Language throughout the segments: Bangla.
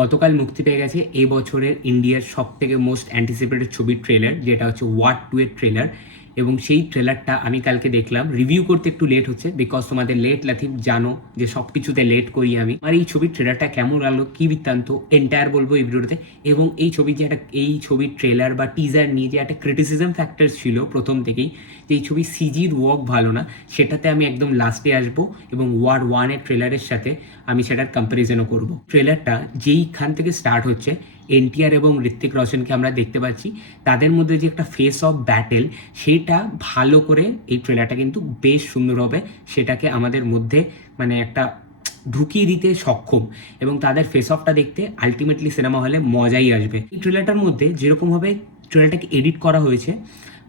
গতকাল মুক্তি পেয়ে গেছে এই বছরের ইন্ডিয়ার সব থেকে মোস্ট অ্যান্টিসিপেটেড ছবির ট্রেলার, যেটা হচ্ছে ওয়ার 2 এর ট্রেলার। এবং সেই ট্রেলারটা আমি কালকে দেখলাম। রিভিউ করতে একটু লেট হচ্ছে, বিকজ তোমাদের লেট লাথিফ জানো যে সব কিছুতে লেট করি আমি। আর এই ছবির ট্রেলারটা কেমন লাগলো, কী বৃত্তান্ত, এন্টায়ার বলবো এই ভিডিওতে। এবং এই ছবির যে এই ছবির ট্রেলার বা টিজার নিয়ে যে একটা ক্রিটিসিজম ফ্যাক্টর ছিল প্রথম থেকেই, যে এই ছবি সিজির ওয়ার্ক ভালো না, সেটাতে আমি একদম লাস্টে আসবো এবং ওয়ার 1 এর ট্রেলারের সাথে আমি সেটার কম্প্যারিজনও করব। ট্রেলারটা যেইখান থেকে স্টার্ট হচ্ছে, এনটিআর এবং ঋত্বিক রোশনকে আমরা দেখতে পাচ্ছি, তাদের মধ্যে যে একটা ফেস অফ ব্যাটেল, সেইটা ভালো করে এই ট্রেলারটা কিন্তু বেশ সুন্দর হবে, সেটাকে আমাদের মধ্যে মানে একটা ঢুকিয়ে দিতে সক্ষম। এবং তাদের ফেস অফটা দেখতে আলটিমেটলি সিনেমা হলে মজাই আসবে। এই ট্রেলারটার মধ্যে যেরকমভাবে ট্রেলারটাকে এডিট করা হয়েছে,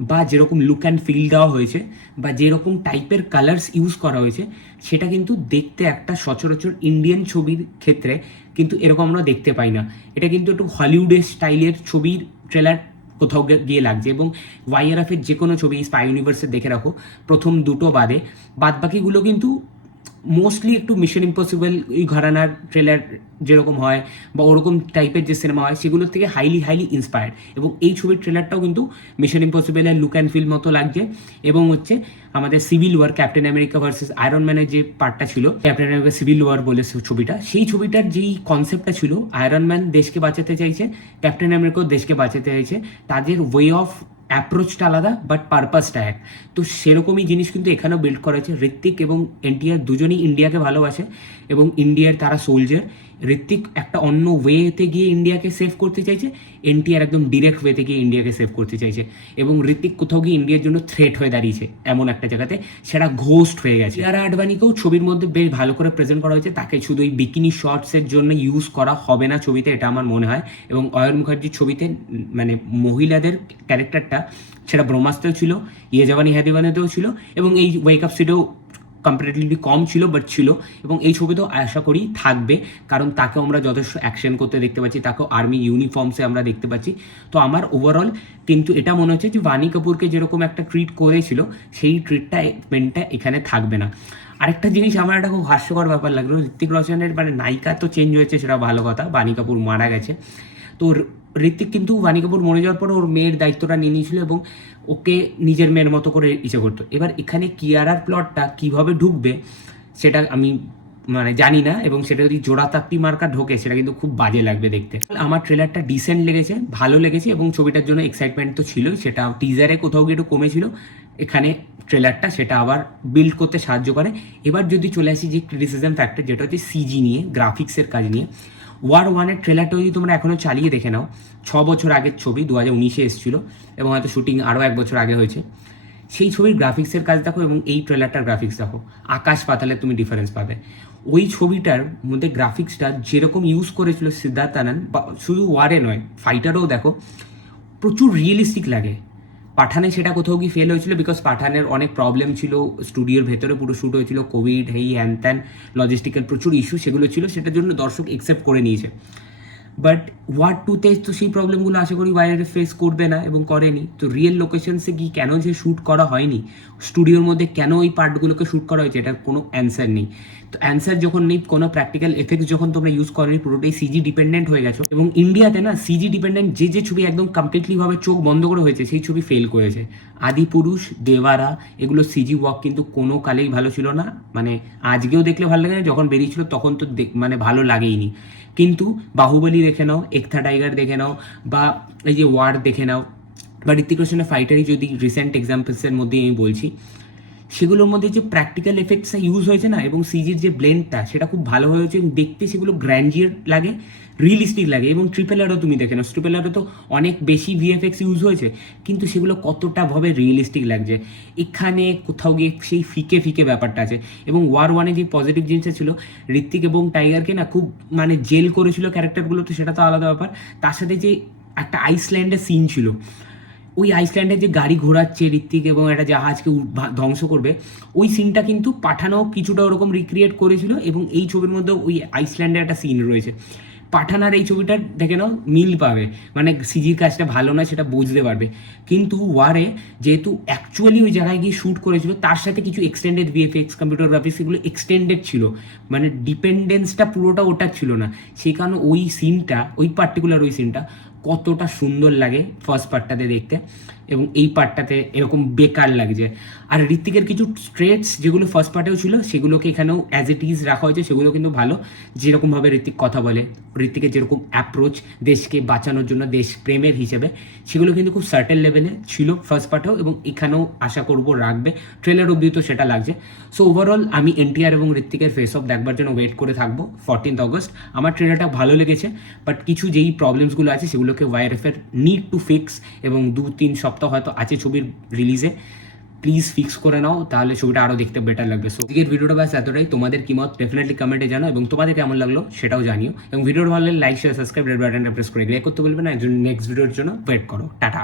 বা যেরকম লুক অ্যান্ড ফিল দেওয়া হয়েছে, বা যেরকম টাইপের কালার্স ইউজ করা হয়েছে, সেটা কিন্তু দেখতে একটা সচরাচর ইন্ডিয়ান ছবির ক্ষেত্রে কিন্তু এরকম আমরা দেখতে পাই না। এটা কিন্তু একটু হলিউডের স্টাইলের ছবির ট্রেলার কোথাও গিয়ে লাগছে। এবং ওয়াইআরএফের যে কোনো ছবি, স্পাই ইউনিভার্সে দেখে রাখো, প্রথম দুটো বাদে বাদবাকিগুলো কিন্তু মোস্টলি একটু মিশন ইম্পসিবল এই ঘরানার ট্রেলার যেরকম হয় বা ওরকম টাইপের যে সিনেমা হয়, সেগুলোর থেকে হাইলি ইন্সপায়ার্ড। এবং এই ছবির ট্রেলারটাও কিন্তু মিশন ইম্পসিবলের লুক অ্যান্ড ফিল মতো লাগছে। এবং হচ্ছে আমাদের civil war, captain America versus iron ম্যানের যে পার্টটা ছিল, ক্যাপ্টেন আমেরিকা সিভিল ওয়ার বলে ছবিটা, সেই ছবিটার যেই কনসেপ্টটা ছিল, আয়রন ম্যান দেশকে বাঁচাতে চাইছে, ক্যাপ্টেন আমেরিকাও দেশকে বাঁচাতে চাইছে, তাদের ওয়ে অফ অ্যাপ্রোচটা আলাদা বাট পারপাসটা এক। তো সেরকমই জিনিস কিন্তু এখানেও বিল্ড করা হয়েছে। ঋত্বিক এবং এনটিআর দুজনেই ইন্ডিয়াকে ভালোবাসে এবং ইন্ডিয়ার তারা সোলজার। ঋত্বিক একটা অন্য ওয়েতে গিয়ে ইন্ডিয়াকে সেভ করতে চাইছে, এনটিআর একদম ডিরেক্ট ওয়েতে গিয়ে ইন্ডিয়াকে সেভ করতে চাইছে। এবং ঋত্বিক কোথাও গিয়ে ইন্ডিয়ার জন্য থ্রেট হয়ে দাঁড়িয়েছে এমন একটা জায়গাতে, সেটা ঘোস্ট হয়ে গেছে। কিয়ারা আডবাণীকেও ছবির মধ্যে বেশ ভালো করে প্রেজেন্ট করা হয়েছে, তাকে শুধু এই বিকিনি শর্টসের জন্য ইউজ করা হবে না ছবিতে, এটা আমার মনে হয়। এবং অয়ন মুখার্জির ছবিতে মানে মহিলাদের ক্যারেক্টারটা, সেটা ব্রহ্মাস্ত্রেও ছিল, ইয়ে জাবানি হ্যায় দিওয়ানাতেও ছিল, এবং এই ওয়েক আপ সিটেও কম্পারেটিভলি কম ছিল বাট ছিল। এবং এই ছবিতেও আশা করি থাকবে, কারণ তাকেও আমরা যথেষ্ট অ্যাকশন করতে দেখতে পাচ্ছি, তাকেও আর্মি ইউনিফর্মসে আমরা দেখতে পাচ্ছি। তো আমার ওভারঅল কিন্তু এটা মনে হচ্ছে যে বাণী কাপুরকে যেরকম একটা ট্রিট করেছিল, সেই ট্রিটমেন্টটা এখানে থাকবে না। আরেকটা জিনিস আমার একটা খুব হাস্যকর ব্যাপার লাগলো, ঋত্বিক রোশনের মানে নায়িকা তো চেঞ্জ হয়েছে, সেটা ভালো কথা, বাণী কাপুর মারা গেছে। তো ঋত্বিক কিন্তু বাণী কাপুর মরে যাওয়ার পর ওর মেয়ের দায়িত্বটা নিয়ে নিয়েছিল এবং ওকে নিজের মেয়ের মতো করে ইচ্ছে করতো। এবার এখানে কিয়ারার প্লটটা কিভাবে ঢুকবে সেটা আমি মানে জানি না, এবং সেটা যদি জোড়াতাপ্তি মার্কা ঢোকে, সেটা কিন্তু খুব বাজে লাগবে দেখতে। আমার ট্রেলারটা ডিসেন্ট লেগেছে, ভালো লেগেছে, এবং ছবিটার জন্য এক্সাইটমেন্ট তো ছিলই, সেটা টিজারে কোথাও গিয়ে একটু কমেছিল, এখানে ট্রেলারটা সেটা আবার বিল্ড করতে সাহায্য করে। এবার যদি চলে আসি যে ক্রিটিসিজম ফ্যাক্টর, যেটা হচ্ছে সিজি নিয়ে, গ্রাফিক্সের কাজ নিয়ে, ওয়ার 1 এর ট্রেলারটা যদি তোমরা এখনও চালিয়ে দেখে নাও, 6 বছর আগের ছবি, 2019-এ এসেছিলো, এবং হয়তো শুটিং আরও 1 বছর আগে হয়েছে, সেই ছবির গ্রাফিক্সের কাজ দেখো এবং এই ট্রেলারটার গ্রাফিক্স দেখো, আকাশ পাতালে তুমি ডিফারেন্স পাবে। ওই ছবিটার মধ্যে গ্রাফিক্সটা যেরকম ইউজ করেছিল সিদ্ধার্থ আনন্দ, বা শুধু ওয়ারে নয়, ফাইটারও দেখো, প্রচুর রিয়েলিস্টিক লাগে। পাঠানে সেটা কোথাও গিয়ে ফেল হয়েছিল, বিকজ পাঠানের অনেক প্রবলেম ছিল, স্টুডিওর ভেতরে পুরো শ্যুট হয়েছিল, কোভিড, হ্যান ত্যান, লজিস্টিক্যাল প্রচুর ইস্যু সেগুলো ছিল, সেটার জন্য দর্শক একসেপ্ট করে নিয়েছে। বাট ওয়ার 2-তে তো সেই প্রবলেমগুলো আশা করি বাইরে ফেস করবে না, এবং করেনি। তো রিয়েল লোকেশনসে গিয়ে কেন যে শ্যুট করা হয়নি, স্টুডিওর মধ্যে কেন ওই পার্টগুলোকে শ্যুট করা হয়েছে, এটার কোনো অ্যান্সার নেই। তো অ্যান্সার যখন নেই, কোনো প্র্যাকটিক্যাল এফেক্টস যখন তোমরা ইউজ করনি, পুরোটাই সিজি ডিপেন্ডেন্ট হয়ে গেছো। এবং ইন্ডিয়াতে না সিজি ডিপেন্ডেন্ট যে ছবি একদম কমপ্লিটলিভাবে চোখ বন্ধ করে হয়েছে, সেই ছবি ফেল করেছে। আদিপুরুষ, দেওয়ারা, এগুলো সিজি ওয়ার্ক কিন্তু কোনো কালেই ভালো ছিল না। মানে আজকেও দেখলে ভালো লাগে না, যখন বেরিয়েছিল তখন তো মানে ভালো লাগেইনি। কিন্তু বাহুবলী দেখে নাও, একথা টাইগার দেখে নাও, বা এই যে ওয়ার দেখে নাও, বা ঋত্বিক রোশনের ফাইটারই যদি রিসেন্ট এক্সাম্পলসের মধ্যে আমি বলছি, সেগুলোর মধ্যে যে প্র্যাকটিক্যাল এফেক্টসটা ইউজ হয়েছে না, এবং সিজির যে ব্লেন্ডটা, সেটা খুব ভালো হয়েছে, এবং দেখতে সেগুলো গ্র্যান্ডিয়ার লাগে, রিয়েলিস্টিক লাগে। এবং ট্রিপল আরও তুমি দেখে নাও, ট্রিপল আরও তো অনেক বেশি ভিএফএক্স ইউজ হয়েছে, কিন্তু সেগুলো কতটাভাবে রিয়েলিস্টিক লাগছে। এখানে কোথাও গিয়ে সেই ফিকে ফিকে ব্যাপারটা আছে। এবং ওয়ার 1-এ যে পজিটিভ জিনিসটা ছিল, ঋত্বিক এবং টাইগারকে না খুব মানে জেল করেছিল ক্যারেক্টারগুলো, তো সেটা তো আলাদা ব্যাপার। তার সাথে যে একটা আইসল্যান্ডের সিন ছিল, ওই আইসল্যান্ডে যে গাড়ি ঘোরাচ্ছে ঋত্বিক এবং একটা জাহাজকে ধ্বংস করবে, ওই সিনটা কিন্তু পাঠানো কিছুটা ওরকম রিক্রিয়েট করেছিল, এবং এই ছবির মধ্যে ওই আইসল্যান্ডের একটা সিন রয়েছে। পাঠানার এই ছবিটার দেখে নাও মিল পাবে, মানে সিজির কাজটা ভালো নয় সেটা বুঝতে পারবে, কিন্তু ওয়ারে যেহেতু অ্যাকচুয়ালি ওই জায়গায় গিয়ে শ্যুট করেছিল তার সাথে কিছু এক্সটেন্ডেড ভিএফএক্স কম্পিউটার গ্রাফিক্স এগুলো এক্সটেন্ডেড ছিল, মানে ডিপেন্ডেন্সটা পুরোটা ওটার ছিল না, সেই কারণে ওই সিনটা, ওই পার্টিকুলার ওই সিনটা কতটা সুন্দর লাগে ফার্স্ট পার্টটাতে দেখতে, এবং এই পার্টটাতে এরকম বেকার লাগছে। আর ঋত্বিকের কিছু স্ট্রেটস যেগুলো ফার্স্ট পার্টেও ছিল সেগুলোকে এখানেও অ্যাজ ইট ইজ রাখা হয়েছে, সেগুলো কিন্তু ভালো। যেরকমভাবে ঋত্বিক কথা বলে, ঋত্বিকের যেরকম অ্যাপ্রোচ দেশকে বাঁচানোর জন্য দেশপ্রেমের হিসেবে, সেগুলো কিন্তু খুব সার্টেন লেভেলে ছিল ফার্স্ট পার্টেও, এবং এখানেও আশা করব রাখবে, ট্রেলার অবধি তো সেটা লাগছে। সো ওভারঅল আমি এনটিআর এবং ঋত্বিকের ফেস অফ দেখবার জন্য ওয়েট করে থাকবো 14th অগস্ট। আমার ট্রেলারটা ভালো লেগেছে, বাট কিছু যেই প্রবলেমসগুলো আছে সেগুলোকে ওয়াইআরএফের নিড টু ফিক্স, এবং 2-3 সপ্তাহ হয়তো আছে ছবির রিলিজে, প্লিজ ফিক্স করে নাও, তাহলে ছবিটা আরও দেখতে বেটার লাগবে। সো আজকের ভিডিওটা ব্যাস এতটাই, তোমাদের কি মত ডেফিনেটলি কমেন্টে জানাও, এবং তোমাদের কেমন লাগলো সেটাও জানিও, এবং ভিডিওটা ভালো লাগলে লাইক শেয়ার সাবস্ক্রাইব রেড বাটনটা প্রেস করে ক্লিক করতে বলবে না, একজন নেক্সট ভিডিওর জন্য ওয়েট করো। টাটা।